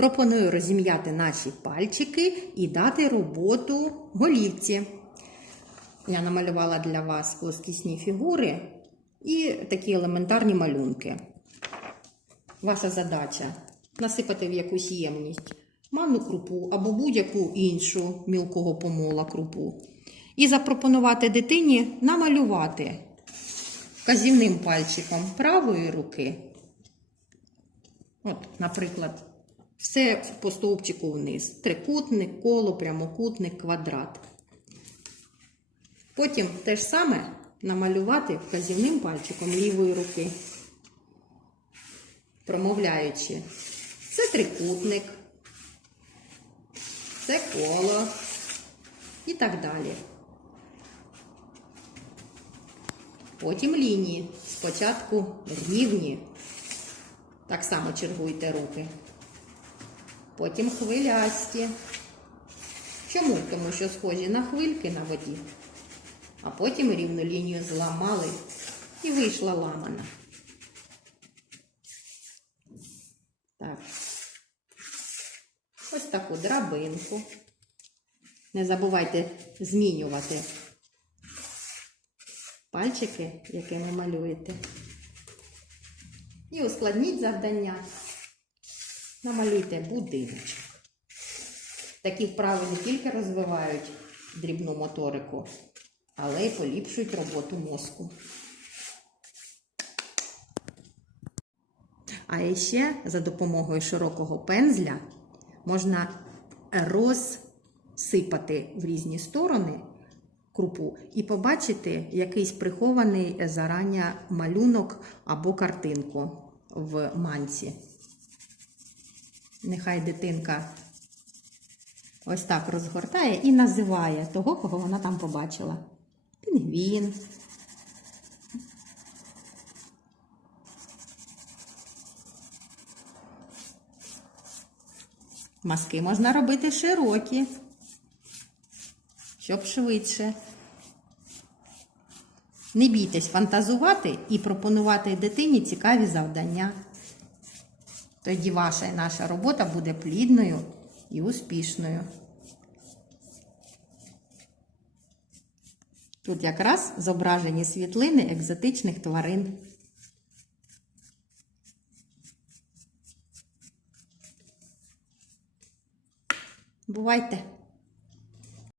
Пропоную розім'яти наші пальчики і дати роботу голівці. Я намалювала для вас плоскісні фігури і такі елементарні малюнки. Ваша задача насипати в якусь ємність манну крупу або будь-яку іншу мілкого помола крупу. І запропонувати дитині намалювати вказівним пальчиком правої руки. От, наприклад, все по стовпчику вниз. Трикутник, коло, прямокутник, квадрат. Потім те ж саме намалювати вказівним пальчиком лівої руки, промовляючи. Це трикутник, це коло і так далі. Потім лінії. Спочатку рівні. Так само чергуйте руки. Потім хвилясті. Чому? Тому що схожі на хвильки на воді. А потім рівну лінію зламали і вийшла ламана. Так. Ось таку драбинку. Не забувайте змінювати пальчики, якими малюєте. І ускладніть завдання. Намалюйте будиночок. Такі вправи не тільки розвивають дрібну моторику, але й поліпшують роботу мозку. А ще за допомогою широкого пензля можна розсипати в різні сторони крупу і побачити якийсь прихований зарання малюнок або картинку в манці. Нехай дитинка ось так розгортає і називає того, кого вона там побачила. Пінгвін. Маски можна робити широкі, щоб швидше. Не бійтесь фантазувати і пропонувати дитині цікаві завдання. Тоді ваша і наша робота буде плідною і успішною. Тут якраз зображені світлини екзотичних тварин. Бувайте!